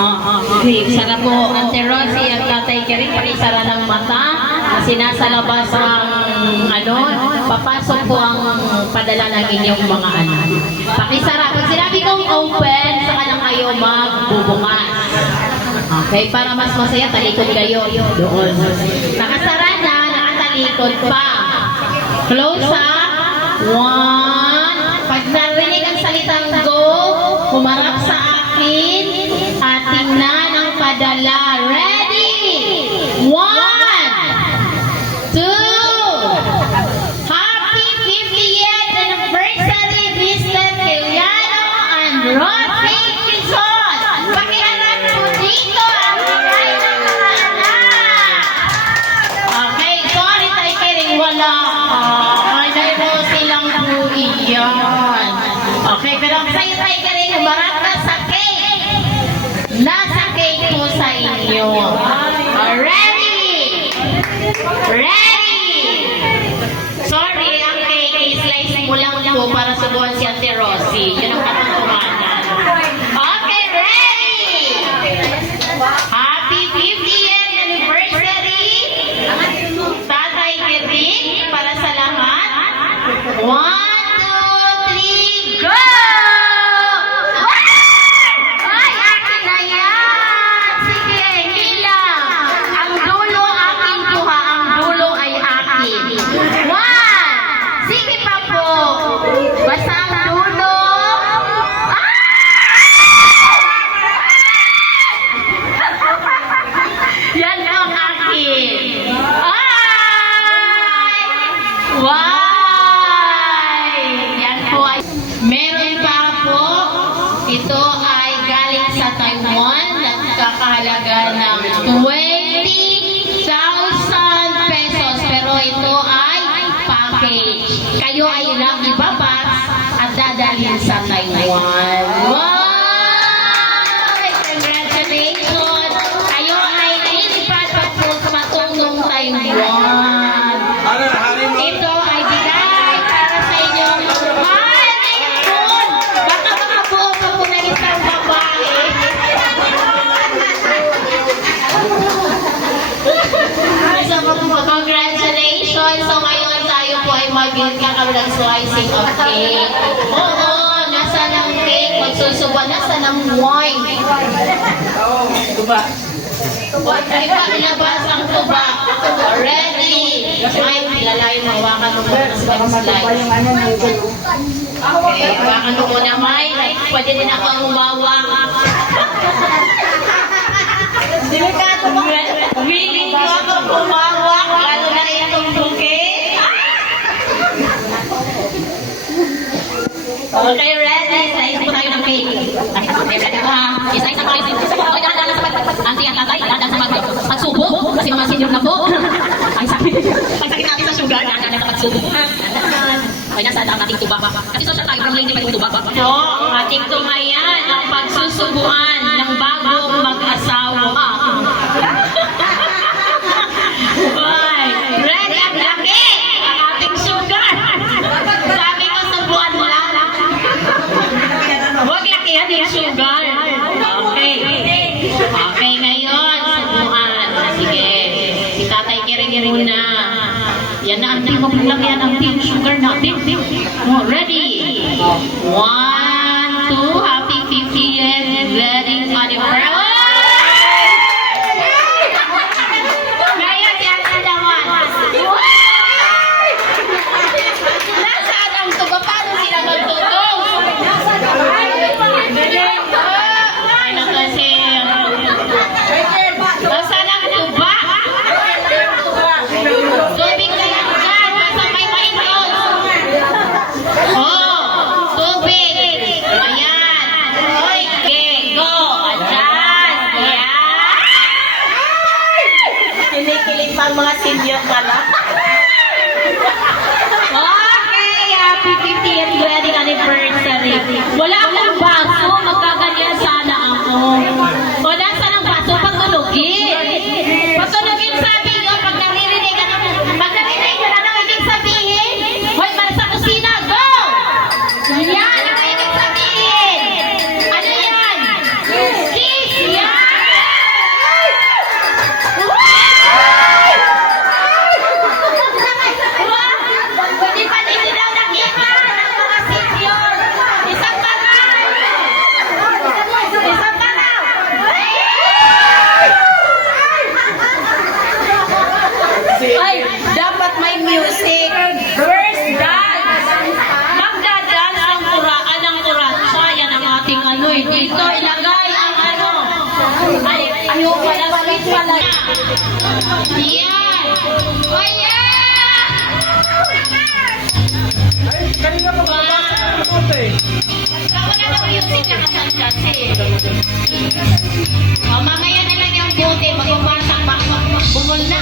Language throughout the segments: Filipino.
Sara po, Ate Rosie at Tatay Kering, pakisara ng mata. Sinasa labas ang papasok po ang padala ng inyong mga anak. Pakisara. Pag sinabi kong open, saka lang kayo magbubukas. Okay, para mas masaya, talikod kayo doon. Nakasara na, nakatalikod pa. Close up. 1. Pag narinig ang salitang go, humarap sa akin at tingnan ang padala. Ready? 1, 2. Happy 50th anniversary, Mr. Kiliano and Rosie Quezon. Pakiharap po dito ang bigay ng mga anak. Okay, sorry tayo kiring wala. Ay, Rosie lang po iyan. Okay, pero sa'yo tayo kiring humarap ka sa cake. Nasa cake po sa inyo. Ready? Ready? Sorry, ang cake i-slice mo lang po para subuhan si Ate Rosie. Yun ang katotohanan. Okay, ready? Happy 50th anniversary! Tatay Kering, para sa lahat. 1, 2, 3, go! Ay, akin na yan! Sige, Mila! Ang dulo akin kuha, ang dulo ay akin. 1! Sige pa po! Basta ang dulo! Yan ang akin! Ay! Why? Yan po ay... Meron pa po. Ito ay galing sa Taiwan. Nagkakahalaga ng 20,000 pesos. Pero ito ay package. Kayo ay lang ibabas at dadalhin sa Taiwan. Wow! Congratulations! Kayo ay ilipat patungong Taiwan. Ito ay bigay para sa inyong mahal na ipon. Baka makabuo pa po ng isang babae. Congratulations! So ngayon tayo po ay magkakaroon ng slicing of cake. Oo, nasa ng cake, magsusuba, nasa ng wine. Tuba. Ilabas ang tuba. Ready? Ay, lalayo mo. Hawakan mo muna sa slice. Okay, hawakan mo muna, May. Pwede din ako ang umawak. Willing ko akong umawak, lalo na itong bouquet. Okay, ready? Slice po tayo ng cake. Okay, ready ba? Islice na tayo. Okay, dahan sa auntie at tatay, dahan sa pagsubo. Kasi mga senior na po. Ay, sakit. Pagsakit natin sa sugar, dahan sa pagsubo. Okay, nasa ang ating tuba. Kasi social tayo, from lady pa yung tuba. So, ating tumayan ang pagsusubuan ng bagong mag-asawa. Ready? Ang laki! Ang ating sugar! Sabi ko, subuan mo lang. Huwag laki yan yung sugar. Okay. Okay, ngayon, subuan. Sige. Si Tatay Kering na. Yan na, ang tingin mo lang yan ang team sugar natin. Ready? 1, 2, happy 50th wedding anniversary. Ngayon, yan na naman. Nasaan ang tuba? Paano sila magtutong? Ay, nakasi. Nasaan ang tuba? Tubig na lang dyan. Basta may maintos. Oh, tubig. Ayan. Okay, go. Ayan. music. First dance. Magdadance ang kuraan ng kuratsa. Yan ang ating ano eh. Dito ilagay ang ano. Ay, ayaw pala, sweet pala. Yan. Oh, yeah! Kanina pa ba? Ako na ng music nakasal-kasi. O, mamaya na lang yung bote. Magpapasak ba? Bumol na.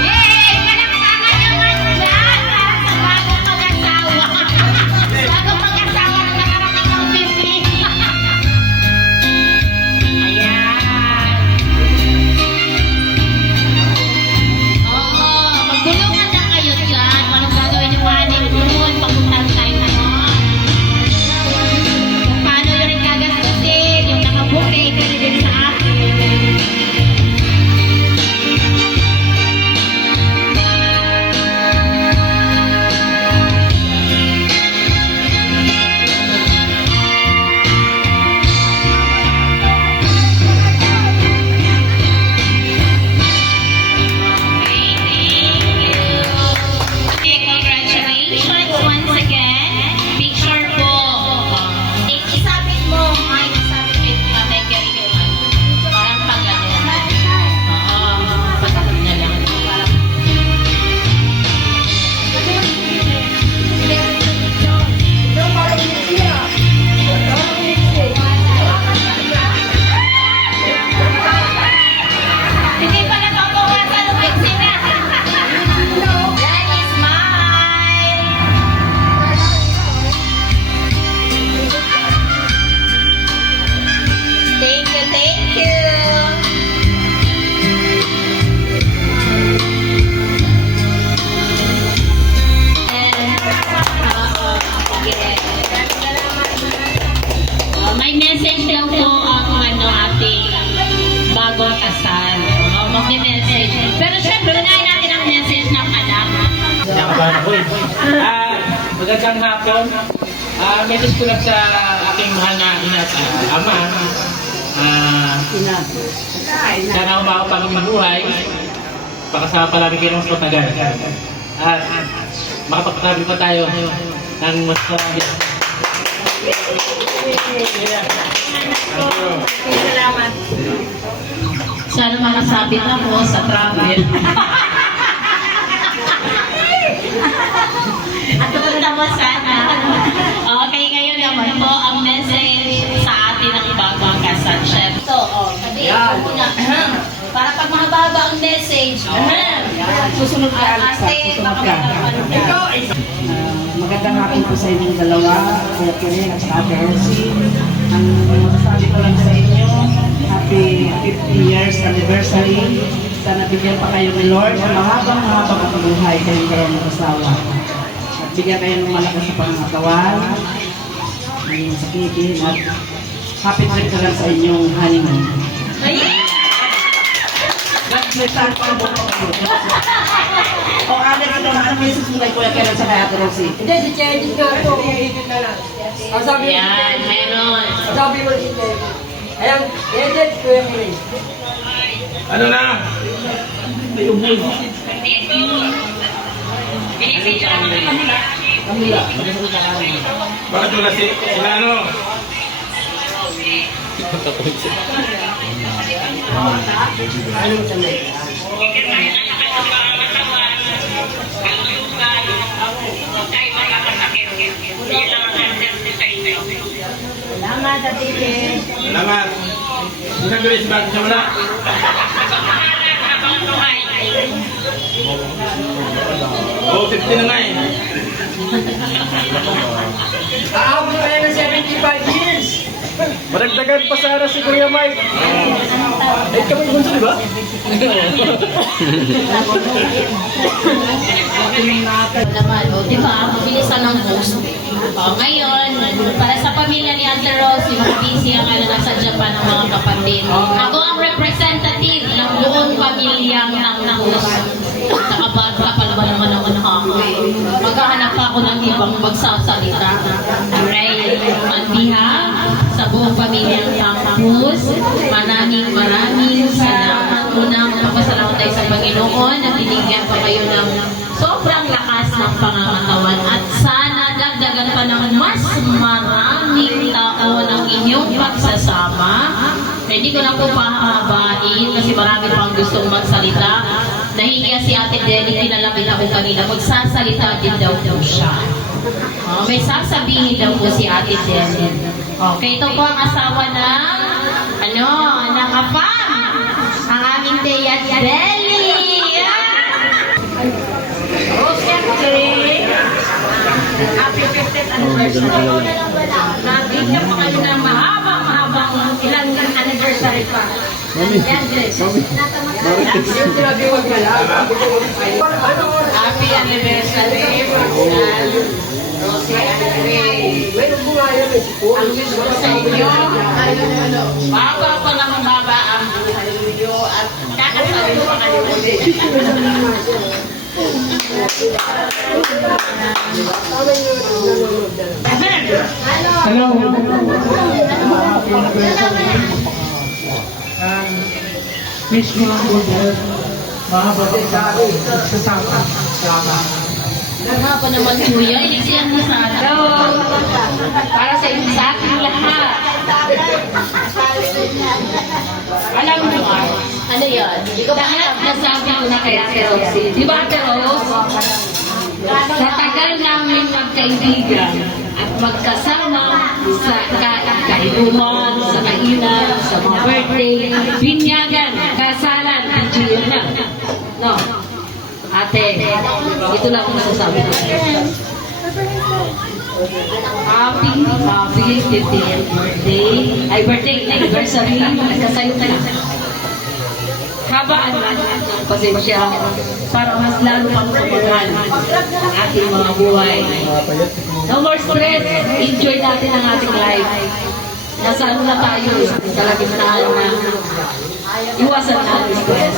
Yay! Palakpakan naman dyan! Para sa bagong mag-asawa. Bagong mag-asawa na nakarating ng 50. Ayan. Oo, magbulungan na kayo dyan. Anong gagawin yung honeymoon? Papuntahan tayo na nun. Kung paano yun rin gagastusin, yung nakabuke, kasi din sa akin. Okay, congratulations once again. Picture po. Isabit mo, ay isabit mo. Patay ka rin yung ano. Parang pag ano. Oo, pagkakot na lang. Hindi pa napapawasan ng pixie na. That is mine. Thank you, thank you. May message daw po ang ano ating bagong kasal. Mag-message. Pero syempre, unahin natin ang message ng anak. Nakabahan ako eh. Magandang hapon. Message ko lang sa aking mahal na ina at ama. Sana umao pa ng buhay. Pakasama palagi kayo ng mas matagal. At makapagpatabi pa tayo ng mas marami. Salamat. Sana makasabit ako sa travel. At pupunta mo sana. Okay, ngayon naman po ang message sa atin ng bagong kasal. Ito, sabi, ako na. Para pag mahaba ang message. Susunod ka, Alexa. Susunod ka. Magandang hapon po sa inyong dalawa, Kuya Karen at saka Ate Elsie. Ang masasabi ko lang sa inyo, happy 50 years anniversary. Sana bigyan pa kayo ni Lord ng mahabang buhay kayong karoon ng asawa. At bigyan kayo ng malakas sa pangatawan, ng sakitin, at happy trip ka lang sa inyong honeymoon. Nagsitan pa mo kayo. O Alex, ito na ang message mo kay Kuya Karen at saka Ate Rosie. Hindi, si Chenny ko ito. Ang sabi mo, Yan, meron. sabi mo si Chenny. Ayan, edit ko yung rin. Ano na? Bakit wala sila ano? Salamat, Ate Chen. Salamat. Isang grace ba? Isa wala? Oo, 50 na nga eh. Aabot pa yan ng 75 years. Maragdagan pa sana si Kuya Mike. Eh, kami bunso, di ba? Naman, o, di ba? Mabilisan ng post. O, ngayon, para sa pamilya ni Ate Rose, yung busy ang ano, nasa Japan ng mga kapatid. Ako ang representative ng buong pamilyang Nangnos. Nakapal ba naman ang anak ako eh. Maghahanap pa ako ng ibang magsasalita. Alright, on behalf sa buong pamilyang Campus, maraming salamat. Unang nagpapasalamat tayo sa Panginoon na binigyan pa kayo ng sobrang lakas ng pangangatawan at sana dagdagan pa ng mas maraming taon ang inyong pagsasama. Hindi ko na po pahabain kasi marami pang gustong magsalita. Nahihiya si Ate Denny, tinalapit ako kanina. Magsasalita din daw po siya. May sasabihin daw po si Ate Denny. Okay, ito po ang asawa ng ng Apam. Ang aming Tia Belly. Oh, siyempre, happy 50th anniversary. Nabigyan pa kayo ng mahabang ilang anniversary pa. Yan, Jess. Yung sinabi wag na lang. Happy anniversary, Rosie Andre. May bumayan may sipon. Ang wish ko sa inyo, baba pa lang baba ang buhay ninyo at kakasabi pa kayo ulit. Hello. Happy anniversary. Wish ko lang po dahil mahaba sa sama. Mahaba naman kuya, iliksiyan mo sa atin. Para sa inyo, sa ating lahat. Alam mo ano yan? Lahat nasabi ko na kay Ate Rosie. Di ba Ate Rose? Sa tagal namin magkaibigan at magkasama sa kainuman, sa kainan, sa mga birthday, binyagan, kasalan, video na. No? Ate, ito lang ang masasabi ko. Happy 50th birthday. Ay, birthday, anniversary. Nagkasayo ka na. Habaan lang ng pasensya para mas lalo pang sumagal ang ating mga buhay. No more stress. Enjoy natin ang ating life. Nasa ano na tayo, talagang na iwasan natin stress.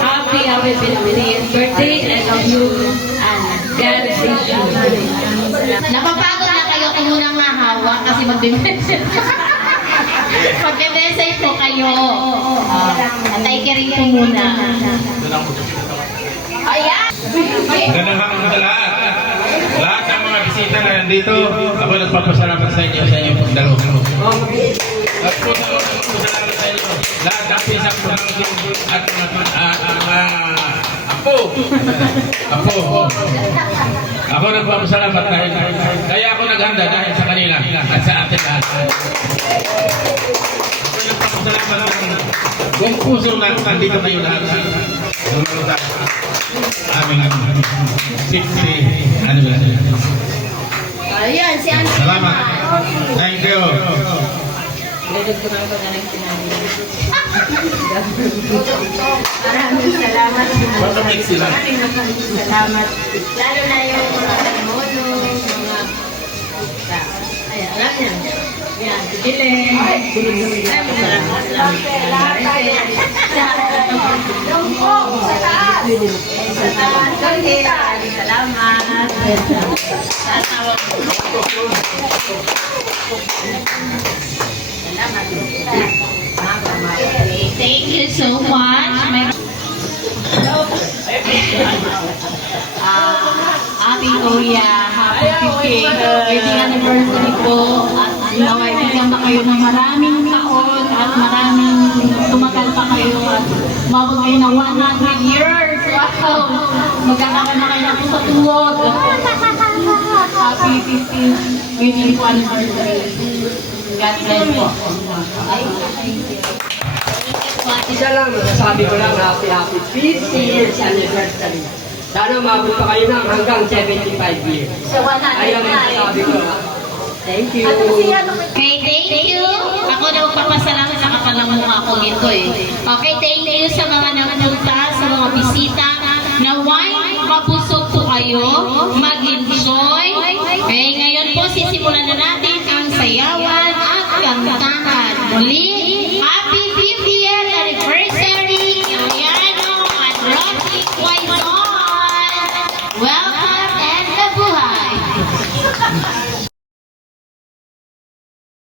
Ate, happy 50th birthday. I love you and God bless you. Napapagod na kayo kung munang mahawak kasi mag-message. Mag-message po kayo. Atay ka rin po muna. Ayan! Magandang hapon sa lahat. Lahat ng mga bisita na nandito, ako nagpapasalamat sa inyo sa inyong pagdalo. At po nagpapasalamat sa inyo. Lahat ng pisang pamangkin at mga apo. Ako nagpapasalamat dahil kaya ako naghanda dahil sa kanila at sa atin lahat. Ako nagpapasalamat ng buong puso na nandito kayo lahat. Aming 50 anniversary. Ayan, si Andy. Salamat. Thank you. Maraming salamat. Maraming sila. Maraming salamat. Lalo na yung mga tumulong, mga ayan, alam niya. Yan, si Jilen. Salamat. Thank you so much. Ating kuya, happy 50th wedding anniversary po. At naway bigyan pa kayo ng maraming taon at maraming tumagal pa kayo at umabot kayo ng 100 years. Wow! Magkakaroon na kayo po sa tuwod. Happy 50th wedding anniversary. God bless po. Isa lang, masasabi ko lang, happy 50 years anniversary. Sana umabot pa kayo ng hanggang 75 years. So, 100 Ayun ang masasabi ko. Thank you. Okay, thank you. Ako na magpapasalamat sa kapalamunga ako nito eh. Okay, thank you sa mga napunta, sa mga bisita. Naway, mabusog po kayo, mag-enjoy. Okay, ngayon po sisimulan na natin ang sayawan at kantahan. Muli, happy 50th anniversary, Emiliano and Rocky Quaison. Welcome and mabuhay.